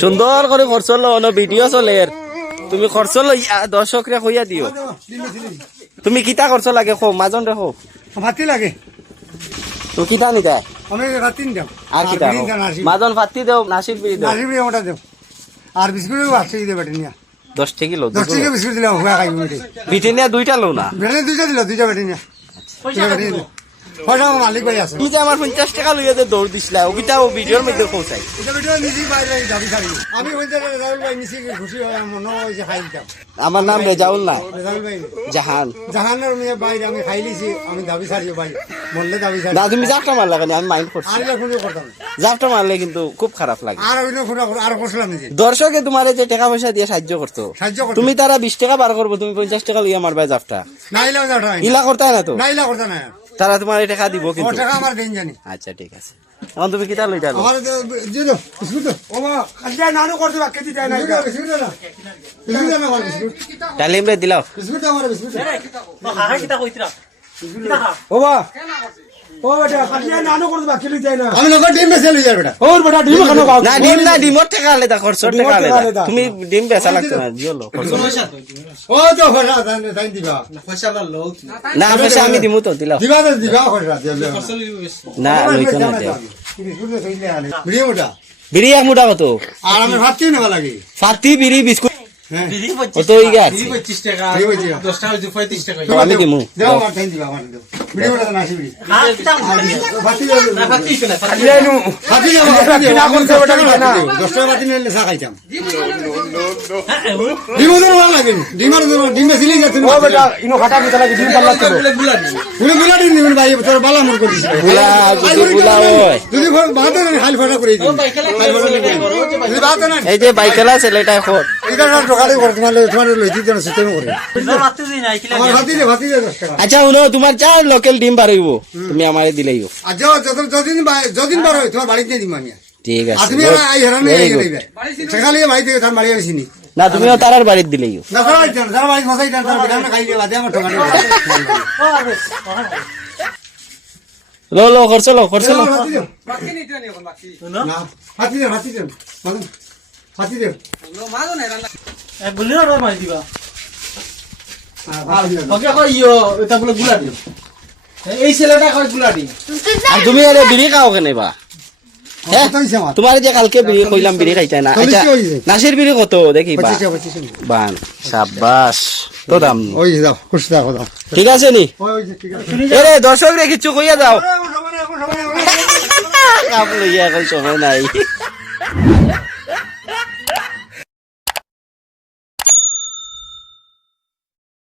সুন্দর করে খরচ লো ভিডিও চলে তুমি খরচ লইয়া দর্শকরে কইয়া দিও তুমি কিতা খরচ লাগে খো মাজন রেখো ভাতি লাগে তো কিতা নিতা আমি রাতি দাও আর কিতা মাজন ফাতি দেও নাসির বিড়ি দেও নাসির বিড়ি ওটা দেও আর বিস্কুট আছে কি দেবে নিয়া 10 টাকা কিলো 10 টাকা বিস্কুট দিলাম হুয়া খাই মিটে বিটি নিয়া দুইটা লও না বেলে দুইটা দিল দুইটা বেটি নিয়া পয়সা মালিক ভাই আছে তুমি যে আমার 50 টাকা লইয়া যে দৌড় দিছিলা ওইটা ও ভিডিওর মধ্যে পৌঁছাই এটা ভিডিও নিছি ভাই দাবি ছাড়ি আমি ওই যে রাহুল ভাই নিছি খুশি হয় মনে হয় যে খাই দিতাম আমার নাম রেজাউল না রাহুল ভাই জাহান জাহানের মেয়ে ভাই আমি খাই লিছি আমি দাবি ছাড়িও ভাই বললে দাবি ছাড়ি না তুমি জাফটা মারলা কেন আমি মাইন্ড করছি আর কোনো করতাম জাফটা মারলে কিন্তু খুব খারাপ লাগে আর ওই কোনো আর করছিলাম নিজে দর্শকে তোমারে যে টাকা পয়সা দিয়ে সাহায্য করতো তুমি তারা 20 টাকা বার করবো তুমি 50 টাকা লইয়া মারবা জাফটা নাইলা যাটা ইলা করতে না তো নাইলা করতে না তারা তোমার টাকা দিব কিন্তু টাকা আমার দেন জানি আচ্ছা ঠিক আছে এখন তুমি কিতা লইতা আমার যে দাও বিস্কুট ও মা খাজা নানু করতে বাকি দিতে না বিস্কুট না বিস্কুট না আমার বিস্কুট তালিম রে দিলাও বিস্কুট আমার বিস্কুট তো হাহা কিতা কইতরা ও বা ও বেটা খাজা নানু করতে বাকি দিতে না আমি লগা ডিম বেচে লই যা বেটা ওর বেটা ডিম কেন খাও না ডিম না ডিমর টাকা আলাদা খরচর টাকা আলাদা তুমি ডিম বেচা লাগতো না দিও লো ও তো ফসা দাই দিবা না পয়সা আমি দিমু তো দিলাও দিবা ফসা দিবা না লইতো না দে বিস্কুট কইলে আলে ভিডিও মোটা বিড়ি এক মুঠা কত আর আমি ভাত কিনে ভালো লাগে ফাতি বিড়ি বিস্কুট বিড়ি কত ইগা 25 টাকা 10 টাকা 35 টাকা আমি দিমু দাও আমার দেন দিবা আমার দাও ভিডিও মোটা না আসিবি হ্যাঁ কিতা ভাতি না ফাতি না ফাতি জানো ভাতি না করতে বেটা না 10 টাকা ভাতি নিলে চা খাইতাম ডিম ওদের ভালো লাগে ডিম বেশি যাচ্ছে ও বেটা ইনো খাটা কি লাগে ডিম পাল্লা তো গুলা ডিম দিবেন ভাই তোর বালা মর করিস গুলা যদি গুলা হয় যদি বাদ না খালি ফাটা করে দিই যদি বাদ না এই যে বাইকেলা ছেলেটা খোর এটা না ঢোকাড়ি করে তোমার লই দিতে না সিস্টেম করে রাতে দিন নাই কিলা আমার ভাতি দে 10 টাকা আচ্ছা শুনো তোমার চার লোকাল ডিম বাড়াইবো তুমি আমারে দিলেইও আজ যতদিন বার হয় তোমার বাড়িতে দিম আমি ঠিক আছে তুমি আই হেরান নিয়ে গেলে সেখানে বাড়ি থেকে তার বাড়ি আসিনি না তুমিও তারার বাড়িতে দিলেইও না যারা বাড়ি মশাই তার বিধান খাইলে বাদে আমার ঠোকানি লো লো খরচ লো না হাতি দে হাতি দে গুলিও মাই দিবা ওকে কই ইয়ো এটা বলে গুলা দিও এই ছেলেটা কই গুলা দি আর তুমি আরে বিড়ি খাও কেন বা তোমার যে কালকে বিড়ি কইলাম বিড়ি খাইতা না আচ্ছা নাসির বিড়ি কত দেখি বা বান সাবাস তো দাম ওই দাও খুশ দাও দাও ঠিক আছে নি ওই ঠিক আছে এরে দর্শক রে কিছু কইয়া দাও কাপ লইয়া কই সময় নাই